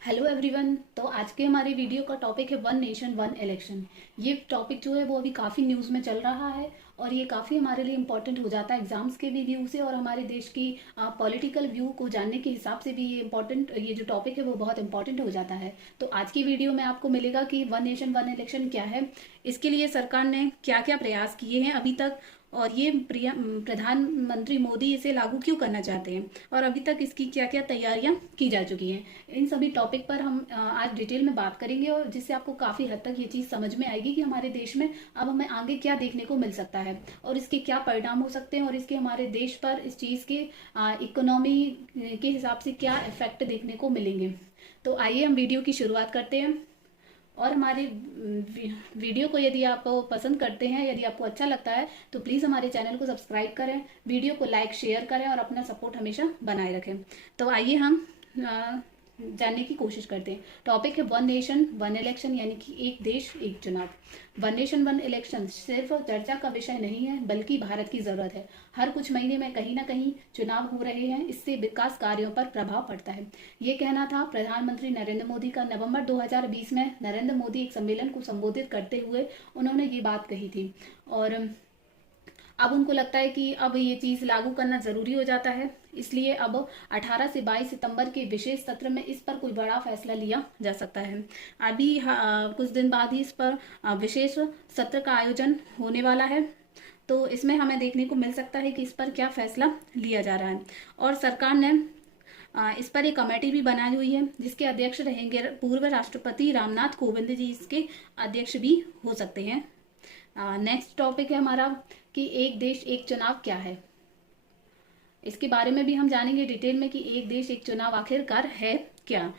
Hello everyone. तो आज के हमारे वीडियो का टॉपिक है वन नेशन वन इलेक्शन। ये टॉपिक जो है वो अभी काफ़ी न्यूज़ में चल रहा है और ये काफ़ी हमारे लिए इम्पोर्टेंट हो जाता है एग्जाम्स के भी व्यू से और हमारे देश की पॉलिटिकल व्यू को जानने के हिसाब से भी ये जो टॉपिक है वो बहुत इंपॉर्टेंट हो जाता है। तो आज की वीडियो में आपको मिलेगा कि वन नेशन वन इलेक्शन क्या है, इसके लिए सरकार ने क्या क्या प्रयास किए हैं अभी तक, और ये प्रधानमंत्री मोदी इसे लागू क्यों करना चाहते हैं और अभी तक इसकी क्या क्या तैयारियां की जा चुकी हैं। इन सभी टॉपिक पर हम आज डिटेल में बात करेंगे और जिससे आपको काफ़ी हद तक ये चीज़ समझ में आएगी कि हमारे देश में अब हमें आगे क्या देखने को मिल सकता है और इसके क्या परिणाम हो सकते हैं और इसके हमारे देश पर इस चीज़ के इकोनॉमी के हिसाब से क्या इफेक्ट देखने को मिलेंगे। तो आइए हम वीडियो की शुरुआत करते हैं। और हमारे वीडियो को यदि आप पसंद करते हैं, यदि आपको अच्छा लगता है तो प्लीज़ हमारे चैनल को सब्सक्राइब करें, वीडियो को लाइक शेयर करें और अपना सपोर्ट हमेशा बनाए रखें। तो आइए हम जानने की कोशिश करते हैं। टॉपिक है वन नेशन वन इलेक्शन, यानी कि एक देश एक चुनाव। वन नेशन वन इलेक्शन सिर्फ चर्चा का विषय नहीं है बल्कि भारत की ज़रूरत है। हर कुछ महीने में कहीं ना कहीं चुनाव हो रहे हैं, इससे विकास कार्यों पर प्रभाव पड़ता है। ये कहना था प्रधानमंत्री नरेंद्र मोदी का। नवंबर 2020 में नरेंद्र मोदी एक सम्मेलन को संबोधित करते हुए उन्होंने ये बात कही थी और अब उनको लगता है कि अब ये चीज़ लागू करना ज़रूरी हो जाता है, इसलिए अब 18 से 22 सितंबर के विशेष सत्र में इस पर कोई बड़ा फैसला लिया जा सकता है। अभी कुछ दिन बाद ही इस पर विशेष सत्र का आयोजन होने वाला है, तो इसमें हमें देखने को मिल सकता है कि इस पर क्या फैसला लिया जा रहा है। और सरकार ने इस पर एक कमेटी भी बनाई हुई है जिसके अध्यक्ष रहेंगे पूर्व राष्ट्रपति रामनाथ कोविंद जी, इसके अध्यक्ष भी हो सकते हैं। नेक्स्ट टॉपिक है हमारा कि एक देश एक चुनाव क्या है। इसके बारे में भी हम जानेंगे डिटेल में कि एक देश एक चुनाव आखिरकार है क्या।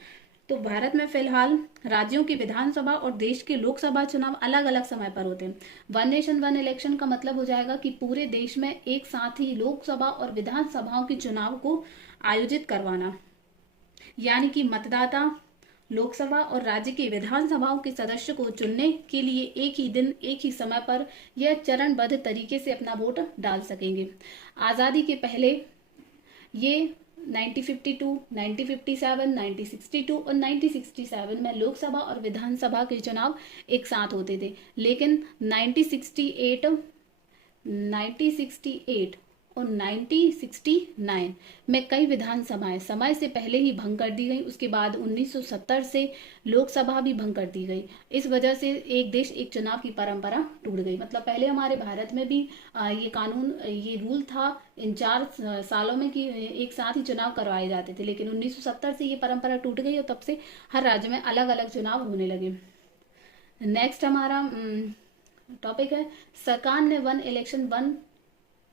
तो भारत में फिलहाल राज्यों की विधानसभा और देश के लोकसभा चुनाव अलग अलग समय पर होते हैं। वन नेशन वन इलेक्शन का मतलब हो जाएगा कि पूरे देश में एक साथ ही लोकसभा और विधानसभाओं के चुनाव को आयोजित करवाना, यानी कि मतदाता लोकसभा और राज्य की विधानसभाओं के सदस्य को चुनने के लिए एक ही दिन एक ही समय पर यह चरणबद्ध तरीके से अपना वोट डाल सकेंगे। आज़ादी के पहले ये 1952, 1957, 1962 और 1967 में लोकसभा और विधानसभा के चुनाव एक साथ होते थे, लेकिन 1968 और 1969 में कई विधानसभाएं समय से पहले ही भंग कर दी गई। उसके बाद 1970 से लोकसभा भी भंग कर दी गई। इस वजह से एक देश एक चुनाव की परंपरा टूट गई। मतलब पहले हमारे भारत में भी ये कानून, ये रूल था इन 4 सालों में कि एक साथ ही चुनाव करवाए जाते थे, लेकिन 1970 से ये परंपरा टूट गई और तब से हर राज्य में अलग अलग चुनाव होने लगे। नेक्स्ट हमारा टॉपिक है सरकार ने one election one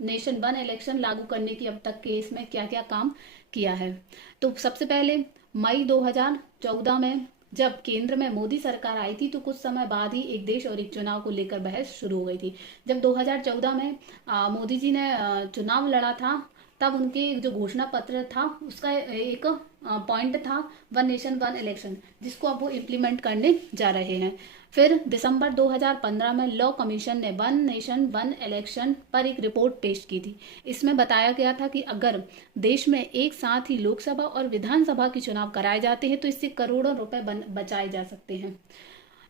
nation one election लागू करने की अब तक के इसमें क्या क्या काम किया है। तो सबसे पहले मई 2014 में जब केंद्र में मोदी सरकार आई थी तो कुछ समय बाद ही एक देश और एक चुनाव को लेकर बहस शुरू हो गई थी। जब 2014 में मोदी जी ने चुनाव लड़ा था, तब उनके जो घोषणा पत्र था उसका एक पॉइंट था वन नेशन वन इलेक्शन, जिसको अब वो इम्प्लीमेंट करने जा रहे हैं। फिर दिसंबर 2015 में लॉ कमीशन ने वन नेशन वन इलेक्शन पर एक रिपोर्ट पेश की थी। इसमें बताया गया था कि अगर देश में एक साथ ही लोकसभा और विधानसभा के चुनाव कराए जाते हैं तो इससे करोड़ों रुपए बचाए जा सकते हैं।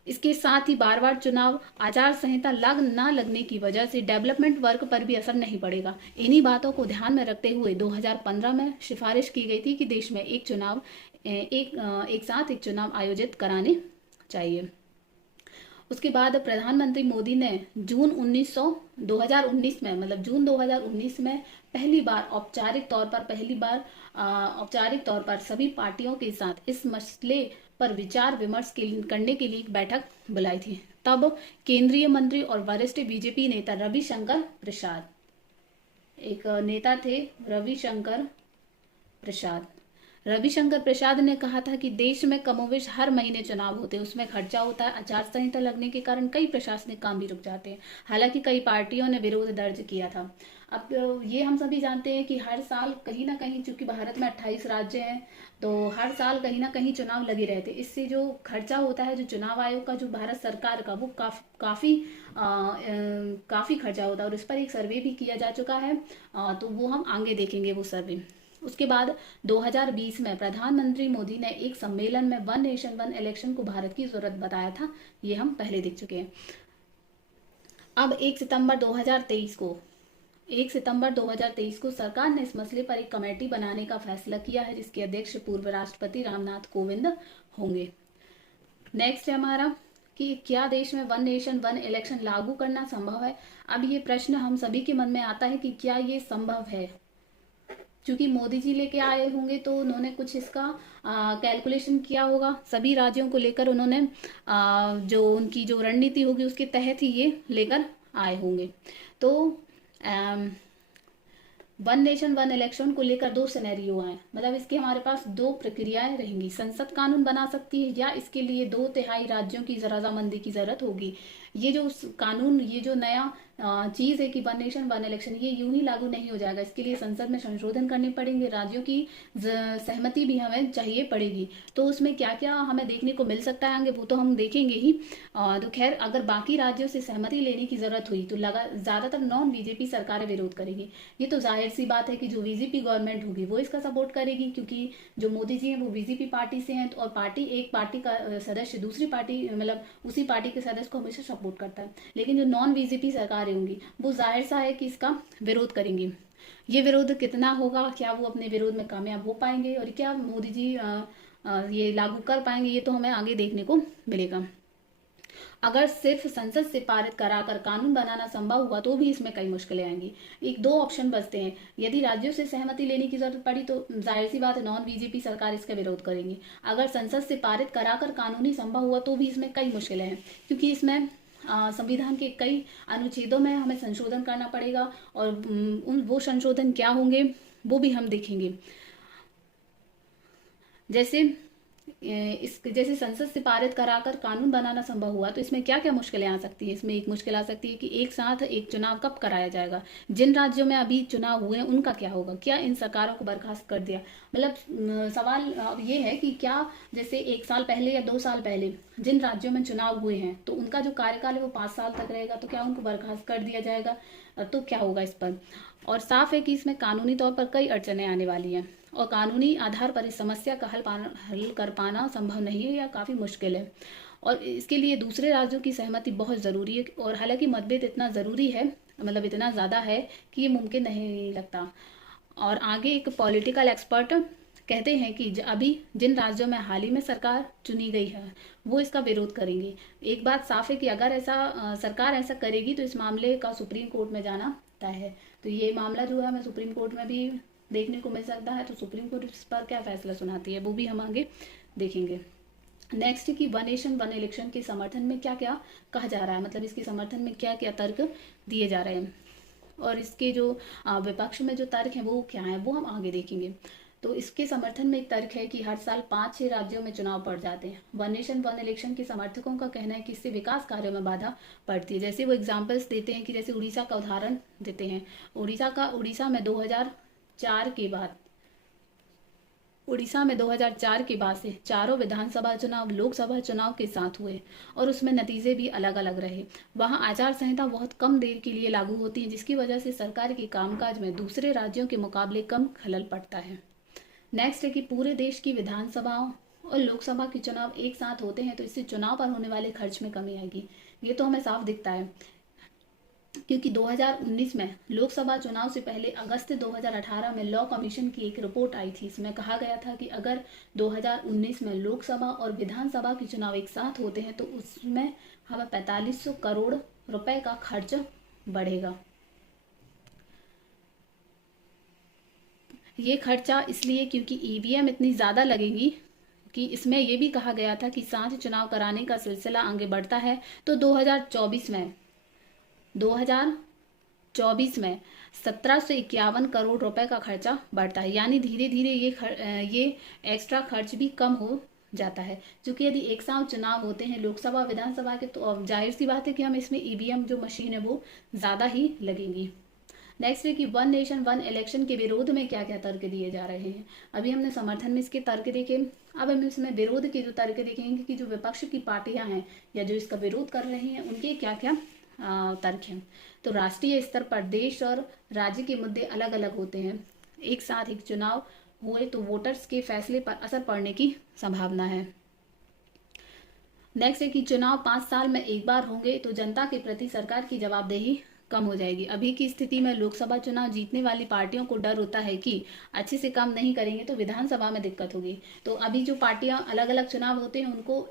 इसके साथ ही बार बार चुनाव आचार संहिता ना लगने की वजह से डेवलपमेंट वर्क पर भी असर नहीं पड़ेगा। इन्हीं बातों को ध्यान में रखते हुए 2015 में सिफारिश की गई थी कि देश में एक साथ एक चुनाव आयोजित कराने चाहिए। उसके बाद प्रधानमंत्री मोदी ने जून 2019 में, मतलब जून 2019 में औपचारिक तौर पर सभी पार्टियों के साथ इस मसले पर विचार विमर्श करने के लिए एक बैठक बुलाई थी। तब केंद्रीय मंत्री और वरिष्ठ बीजेपी नेता रविशंकर प्रसाद, एक नेता थे रविशंकर प्रसाद ने कहा था कि देश में कमोवेश हर महीने चुनाव होते हैं, उसमें खर्चा होता है। आचार संहिता लगने के कारण कई प्रशासनिक काम भी रुक जाते हैं। हालांकि कई पार्टियों ने विरोध दर्ज किया था। अब ये हम सभी जानते हैं कि हर साल कहीं ना कहीं, चूंकि भारत में 28 राज्य हैं, तो हर साल कहीं ना कहीं चुनाव लगे रहते हैं। इससे जो खर्चा होता है, जो चुनाव आयोग का, जो भारत सरकार का, वो काफी खर्चा होता है और इस पर एक सर्वे भी किया जा चुका है। तो वो हम आगे देखेंगे वो सर्वे। उसके बाद 2020 में प्रधानमंत्री मोदी ने एक सम्मेलन में वन नेशन वन इलेक्शन को भारत की जरूरत बताया था, ये हम पहले देख चुके हैं। अब 1 सितंबर 2023 को सरकार ने इस मसले पर एक कमेटी बनाने का फैसला किया है, जिसके अध्यक्ष पूर्व राष्ट्रपति रामनाथ कोविंद होंगे। नेक्स्ट है हमारा कि क्या देश में वन नेशन वन इलेक्शन लागू करना संभव है। अब ये प्रश्न हम सभी के मन में आता है कि क्या ये संभव है, क्योंकि मोदी जी लेके आए होंगे तो उन्होंने कुछ इसका कैलकुलेशन किया होगा, सभी राज्यों को लेकर उन्होंने जो उनकी जो रणनीति होगी उसके तहत ही ये लेकर आए होंगे। तो वन नेशन वन इलेक्शन को लेकर दो सिनेरियो हैं, मतलब इसके हमारे पास दो प्रक्रियाएं रहेंगी। संसद कानून बना सकती है या इसके लिए 2/3 राज्यों की रजामंदी की जरूरत होगी। ये जो कानून, ये जो नया चीज है कि वन नेशन वन इलेक्शन, ये यूं ही लागू नहीं हो जाएगा। इसके लिए संसद में संशोधन करने पड़ेंगे, राज्यों की सहमति भी हमें चाहिए पड़ेगी। तो उसमें क्या क्या हमें देखने को मिल सकता है आगे, वो तो हम देखेंगे ही। तो खैर, अगर बाकी राज्यों से सहमति लेने की जरूरत हुई तो ज्यादातर नॉन बीजेपी सरकारें विरोध करेगी। ये तो जाहिर सी बात है कि जो बीजेपी गवर्नमेंट होगी वो इसका सपोर्ट करेगी, क्योंकि जो मोदी जी हैं वो बीजेपी पार्टी से हैं, और एक पार्टी का सदस्य दूसरी पार्टी, मतलब उसी पार्टी के सदस्य को हमेशा सपोर्ट करता है। लेकिन जो नॉन बीजेपी सरकारें होंगी वो जाहिर सा है कि इसका विरोध करेंगी। ये विरोध कितना होगा, क्या वो अपने विरोध में कामयाब हो पाएंगे और क्या मोदी जी ये लागू कर पाएंगे, ये तो हमें आगे देखने को मिलेगा। अगर सिर्फ संसद से पारित कराकर कानून बनाना संभव हुआ तो भी इसमें कई मुश्किलें आएंगी। एक दो ऑप्शन बचते हैं। यदि राज्यों से सहमति लेने की जरूरत पड़ी तो जाहिर सी बात है नॉन बीजेपी सरकार इसका विरोध करेंगी। अगर संसद से पारित कराकर कानूनी संभव हुआ तो भी इसमें कई मुश्किलें हैं, क्योंकि इसमें संविधान के कई अनुच्छेदों में हमें संशोधन करना पड़ेगा, और वो संशोधन क्या होंगे वो भी हम देखेंगे। जैसे संसद से पारित कराकर कानून बनाना संभव हुआ तो इसमें क्या क्या मुश्किलें आ सकती है। इसमें एक मुश्किल आ सकती है कि एक साथ एक चुनाव कब कराया जाएगा, जिन राज्यों में अभी चुनाव हुए हैं उनका क्या होगा, क्या इन सरकारों को बर्खास्त कर दिया। मतलब सवाल अब ये है कि क्या जैसे 1 साल पहले या 2 साल पहले जिन राज्यों में चुनाव हुए हैं तो उनका जो कार्यकाल है वो 5 साल तक रहेगा, तो क्या उनको बर्खास्त कर दिया जाएगा, तो क्या होगा इस पर। और साफ है कि इसमें कानूनी तौर पर कई अड़चनें आने वाली हैं, और कानूनी आधार पर इस समस्या का हल कर पाना संभव नहीं है या काफ़ी मुश्किल है, और इसके लिए दूसरे राज्यों की सहमति बहुत ज़रूरी है। और हालांकि मतभेद इतना ज़रूरी है, मतलब इतना ज़्यादा है कि ये मुमकिन नहीं लगता। और आगे एक पॉलिटिकल एक्सपर्ट कहते हैं कि अभी जिन राज्यों में हाल ही में सरकार चुनी गई है वो इसका विरोध करेंगे। एक बात साफ है कि अगर ऐसा सरकार ऐसा करेगी तो इस मामले का सुप्रीम कोर्ट में जाना तय है। तो ये मामला जो है हमें सुप्रीम कोर्ट में भी देखने को मिल सकता है। तो सुप्रीम कोर्ट इस पर क्या फैसला सुनाती है वो भी हम आगे देखेंगे। नेक्स्ट कि वन नेशन वन इलेक्शन के समर्थन में क्या क्या कहा जा रहा है, मतलब इसके समर्थन में क्या क्या तर्क दिए जा रहे हैं, और इसके जो विपक्ष में जो तर्क हैं वो क्या है वो हम आगे देखेंगे। तो इसके समर्थन में एक तर्क है कि हर साल 5-6 राज्यों में चुनाव पड़ जाते हैं। वन नेशन वन इलेक्शन के समर्थकों का कहना है कि इससे विकास कार्यों में बाधा पड़ती है। जैसे वो एग्जाम्पल्स देते हैं कि जैसे उड़ीसा का उदाहरण देते हैं। उड़ीसा में 2004 के बाद से चारों विधानसभा चुनाव लोकसभा चुनाव के साथ हुए, और उसमें नतीजे भी अलग अलग रहे। वहां आचार संहिता बहुत कम देर के लिए लागू होती है, जिसकी वजह से सरकार के कामकाज में दूसरे राज्यों के मुकाबले कम खलल पड़ता है। नेक्स्ट है कि पूरे देश की विधानसभाओं और लोकसभा के चुनाव एक साथ होते हैं तो इससे चुनाव पर होने वाले खर्च में कमी आएगी। ये तो हमें साफ दिखता है, क्योंकि 2019 में लोकसभा चुनाव से पहले अगस्त 2018 में लॉ कमीशन की एक रिपोर्ट आई थी। इसमें कहा गया था कि अगर 2019 में लोकसभा और विधानसभा के चुनाव एक साथ होते हैं तो उसमें हमें 4500 करोड़ रुपए का खर्च बढ़ेगा। ये खर्चा इसलिए क्योंकि ईवीएम इतनी ज़्यादा लगेगी कि इसमें यह भी कहा गया था कि साथ चुनाव कराने का सिलसिला आगे बढ़ता है तो 2024 में 1751 करोड़ रुपए का खर्चा बढ़ता है। यानी धीरे धीरे ये एक्स्ट्रा खर्च भी कम हो जाता है, क्योंकि यदि एक साथ चुनाव होते हैं लोकसभा विधानसभा के तो अब जाहिर सी बात है कि हम इसमें ईवीएम जो मशीन है वो ज़्यादा ही लगेंगी। नेक्स्ट है कि वन नेशन वन इलेक्शन के विरोध में क्या क्या तर्क दिए जा रहे हैं। अभी हमने समर्थन में इसके तर्क देखे, अब हम इसमें विरोध के जो तर्क देखेंगे कि जो विपक्ष की पार्टियां हैं या जो इसका विरोध कर रही हैं उनके क्या क्या तर्क हैं। तो राष्ट्रीय स्तर पर देश और राज्य के मुद्दे अलग अलग होते हैं। एक साथ एक चुनाव हुए तो वोटर्स के फैसले पर असर पड़ने की संभावना है। नेक्स्ट है कि चुनाव 5 साल में एक बार होंगे तो जनता के प्रति सरकार की जवाबदेही कम हो जाएगी। अभी की स्थिति में लोकसभा चुनाव जीतने वाली पार्टियों को डर होता है कि अच्छे से काम नहीं करेंगे तो विधानसभा में दिक्कत होगी। तो अभी जो पार्टियां अलग अलग चुनाव होते हैं उनको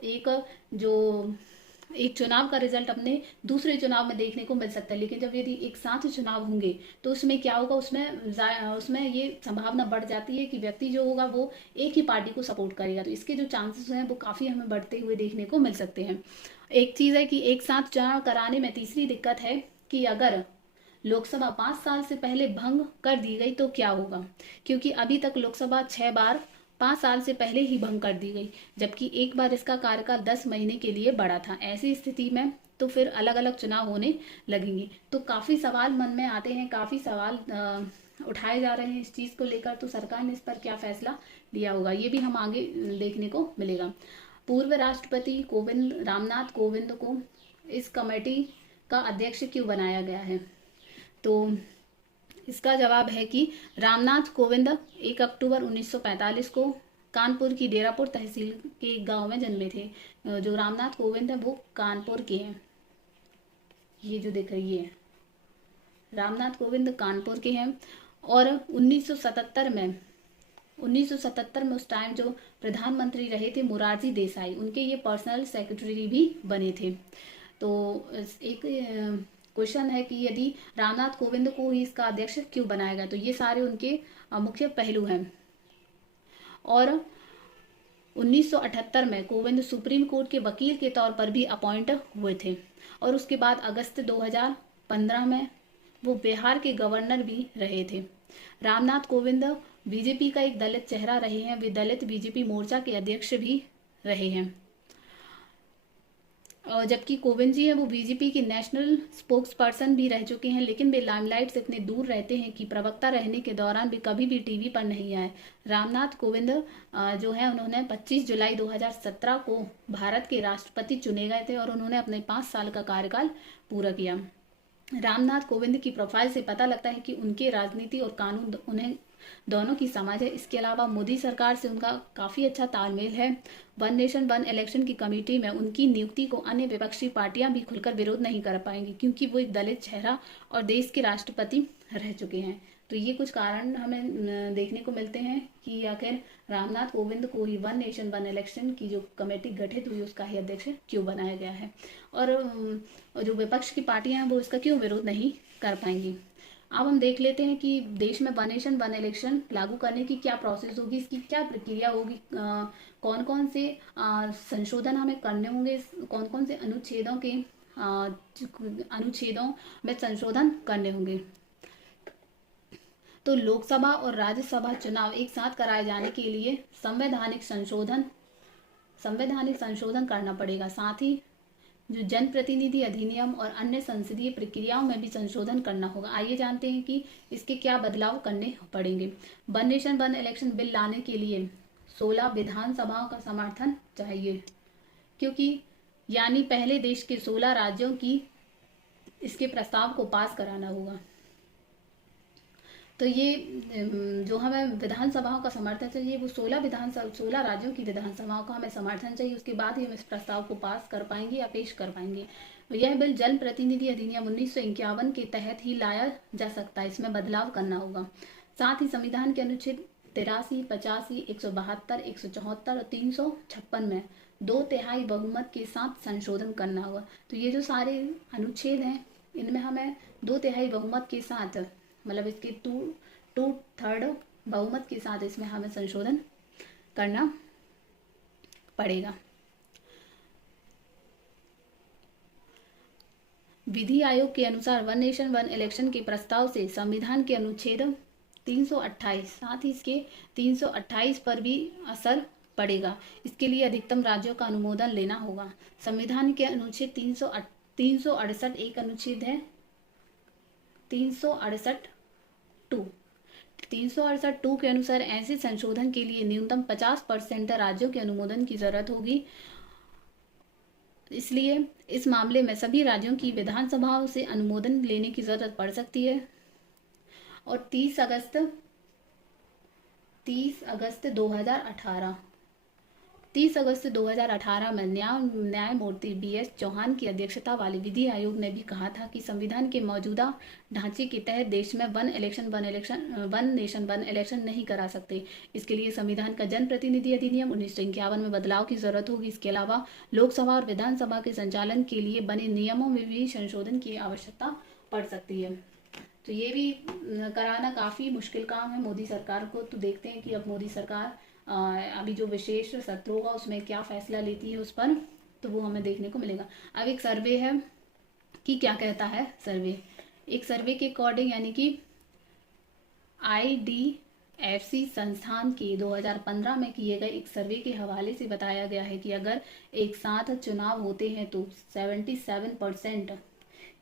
एक चुनाव का रिजल्ट अपने दूसरे चुनाव में देखने को मिल सकता है, लेकिन जब यदि एक साथ चुनाव होंगे तो उसमें क्या होगा, उसमें ये संभावना बढ़ जाती है कि व्यक्ति जो होगा वो एक ही पार्टी को सपोर्ट करेगा। तो इसके जो चांसेस हैं वो काफ़ी हमें बढ़ते हुए देखने को मिल सकते हैं। एक चीज़ है कि एक साथ चुनाव कराने में तीसरी दिक्कत है कि अगर लोकसभा 5 साल से पहले भंग कर दी गई तो क्या होगा, क्योंकि अभी तक लोकसभा 6 बार 5 साल से पहले ही भंग कर दी गई, जबकि एक बार इसका कार्यकाल 10 महीने के लिए बढ़ा था। ऐसी स्थिति में तो फिर अलग अलग चुनाव होने लगेंगे। तो काफ़ी सवाल मन में आते हैं, काफ़ी सवाल उठाए जा रहे हैं इस चीज़ को लेकर। तो सरकार ने इस पर क्या फैसला लिया होगा ये भी हम आगे देखने को मिलेगा। पूर्व राष्ट्रपति रामनाथ कोविंद को इस कमेटी का अध्यक्ष क्यों बनाया गया है? तो इसका जवाब है कि रामनाथ कोविंद 1 अक्टूबर 1945 को कानपुर की डेरापुर तहसील के एक गांव में जन्मे थे। जो रामनाथ कोविंद है वो कानपुर के हैं। ये जो दिख रही है रामनाथ कोविंद कानपुर के हैं। और 1977 में उस टाइम जो प्रधानमंत्री रहे थे मोरारजी देसाई, उनके ये पर्सनल सेक्रेटरी भी बने थे। तो एक क्वेश्चन है कि यदि रामनाथ कोविंद को ही इसका अध्यक्ष क्यों बनाया गया, तो ये सारे उनके मुख्य पहलू हैं। और 1978 में कोविंद सुप्रीम कोर्ट के वकील के तौर पर भी अपॉइंट हुए थे। और उसके बाद अगस्त 2015 में वो बिहार के गवर्नर भी रहे थे। रामनाथ कोविंद बीजेपी का एक दलित चेहरा रहे हैं। वे दलित बीजेपी मोर्चा के अध्यक्ष भी रहे हैं। और जबकि कोविंद जी हैं वो बीजेपी के नेशनल स्पोक्स पर्सन भी रह चुके हैं, लेकिन वे लाइमलाइट से इतने दूर रहते हैं कि प्रवक्ता रहने के दौरान भी कभी भी टीवी पर नहीं आए। रामनाथ कोविंद जो है उन्होंने 25 जुलाई 2017 को भारत के राष्ट्रपति चुने गए थे और उन्होंने अपने 5 साल का कार्यकाल पूरा किया। रामनाथ कोविंद की प्रोफाइल से पता लगता है कि उनके राजनीति और कानून उन्हें दोनों की समझ है। इसके अलावा मोदी सरकार से उनका काफ़ी अच्छा तालमेल है। वन नेशन वन इलेक्शन की कमेटी में उनकी नियुक्ति को अन्य विपक्षी पार्टियां भी खुलकर विरोध नहीं कर पाएंगी, क्योंकि वो एक दलित चेहरा और देश के राष्ट्रपति रह चुके हैं। तो ये कुछ कारण हमें देखने को मिलते हैं कि आखिर रामनाथ कोविंद को ही वन नेशन वन इलेक्शन की जो कमेटी गठित हुई उसका ही अध्यक्ष क्यों बनाया गया है, और जो विपक्ष की पार्टियां हैं वो इसका क्यों विरोध नहीं कर पाएंगी। अब हम देख लेते हैं कि देश में वन नेशन वन इलेक्शन लागू करने की क्या प्रोसेस होगी, इसकी क्या प्रक्रिया होगी, कौन कौन से संशोधन हमें करने होंगे, कौन कौन से अनुच्छेदों में संशोधन करने होंगे। तो लोकसभा और राज्यसभा चुनाव एक साथ कराए जाने के लिए संवैधानिक संशोधन करना पड़ेगा। साथ ही जो जनप्रतिनिधि अधिनियम और अन्य संसदीय प्रक्रियाओं में भी संशोधन करना होगा। आइए जानते हैं कि इसके क्या बदलाव करने पड़ेंगे। One nation one election bill लाने के लिए 16 विधानसभाओं का समर्थन चाहिए, क्योंकि यानी पहले देश के 16 राज्यों की इसके प्रस्ताव को पास कराना होगा। तो ये जो हमें विधानसभाओं का समर्थन चाहिए वो 16 राज्यों की विधानसभाओं का हमें समर्थन चाहिए। उसके बाद ही हम इस प्रस्ताव को पास कर पाएंगे या पेश कर पाएंगे। यह बिल जन प्रतिनिधि अधिनियम 1951 के तहत ही लाया जा सकता है। इसमें बदलाव करना होगा। साथ ही संविधान के अनुच्छेद 83, 85, 172, 174 और 356 में 2/3 बहुमत के साथ संशोधन करना होगा। तो ये जो सारे अनुच्छेद हैं इनमें हमें 2/3 बहुमत के साथ, मतलब इसके 2/3 बहुमत के साथ इसमें हमें संशोधन करना पड़ेगा। विधि आयोग के अनुसार वन नेशन वन इलेक्शन के प्रस्ताव से संविधान के अनुच्छेद 328 साथ ही इसके 328 पर भी असर पड़ेगा। इसके लिए अधिकतम राज्यों का अनुमोदन लेना होगा। संविधान के अनुच्छेद 368 एक अनुच्छेद है 368(2) के अनुसार ऐसे संशोधन के लिए न्यूनतम 50% राज्यों के अनुमोदन की जरूरत होगी। इसलिए इस मामले में सभी राज्यों की विधानसभाओं से अनुमोदन लेने की जरूरत पड़ सकती है। और 30 अगस्त 30 अगस्त 2018 30 अगस्त 2018 में न्यायमूर्ति BS चौहान की अध्यक्षता वाले विधि आयोग ने भी कहा था कि संविधान के मौजूदा ढांचे के तहत देश में वन नेशन वन इलेक्शन नहीं करा सकते। इसके लिए संविधान का जन प्रतिनिधि अधिनियम 1951 में बदलाव की जरूरत होगी। इसके अलावा लोकसभा और विधानसभा के संचालन के लिए बने नियमों में भी संशोधन की आवश्यकता पड़ सकती है। तो ये भी कराना काफ़ी मुश्किल काम है मोदी सरकार को। तो देखते हैं कि अब मोदी सरकार अभी जो विशेष सत्र होगा उसमें क्या फैसला लेती है उस पर, तो वो हमें देखने को मिलेगा। अब एक सर्वे है कि क्या कहता है सर्वे। एक सर्वे के अकॉर्डिंग यानी कि IDFC संस्थान के 2015 में किए गए एक सर्वे के हवाले से बताया गया है कि अगर एक साथ चुनाव होते हैं तो 77%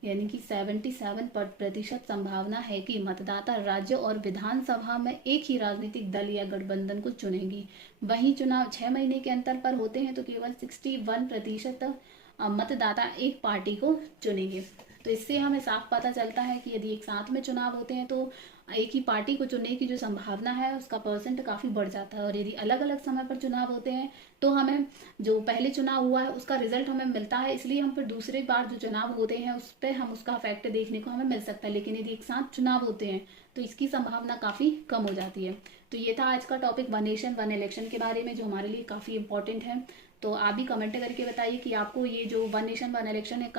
यानी कि 77% संभावना है कि मतदाता राज्य और विधानसभा में एक ही राजनीतिक दल या गठबंधन को चुनेंगी। वहीं चुनाव 6 महीने के अंतर पर होते हैं तो केवल 61% मतदाता एक पार्टी को चुनेंगे। तो इससे हमें साफ पता चलता है कि यदि एक साथ में चुनाव होते हैं तो एक ही पार्टी को चुनने की जो संभावना है उसका परसेंट काफ़ी बढ़ जाता है। और यदि अलग अलग समय पर चुनाव होते हैं तो हमें जो पहले चुनाव हुआ है उसका रिजल्ट हमें मिलता है, इसलिए हम फिर दूसरी बार जो चुनाव होते हैं उस पर हम उसका इफेक्ट देखने को हमें मिल सकता है। लेकिन यदि एक साथ चुनाव होते हैं तो इसकी संभावना काफ़ी कम हो जाती है। तो ये था आज का topic one nation one election के बारे में, जो हमारे लिए काफ़ी इंपॉर्टेंट है। तो आप भी कमेंट करके बताइए कि आपको ये जो वन नेशन वन इलेक्शन है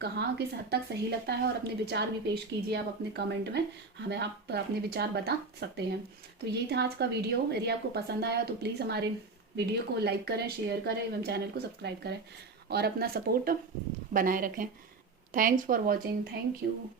कहाँ किस हद तक सही लगता है, और अपने विचार भी पेश कीजिए आप अपने कमेंट में, हमें आप अपने विचार बता सकते हैं। तो यही था आज का वीडियो। यदि आपको पसंद आया तो प्लीज़ हमारे वीडियो को लाइक करें, शेयर करें एवं चैनल को सब्सक्राइब करें और अपना सपोर्ट बनाए रखें। Thanks for watching. Thank you.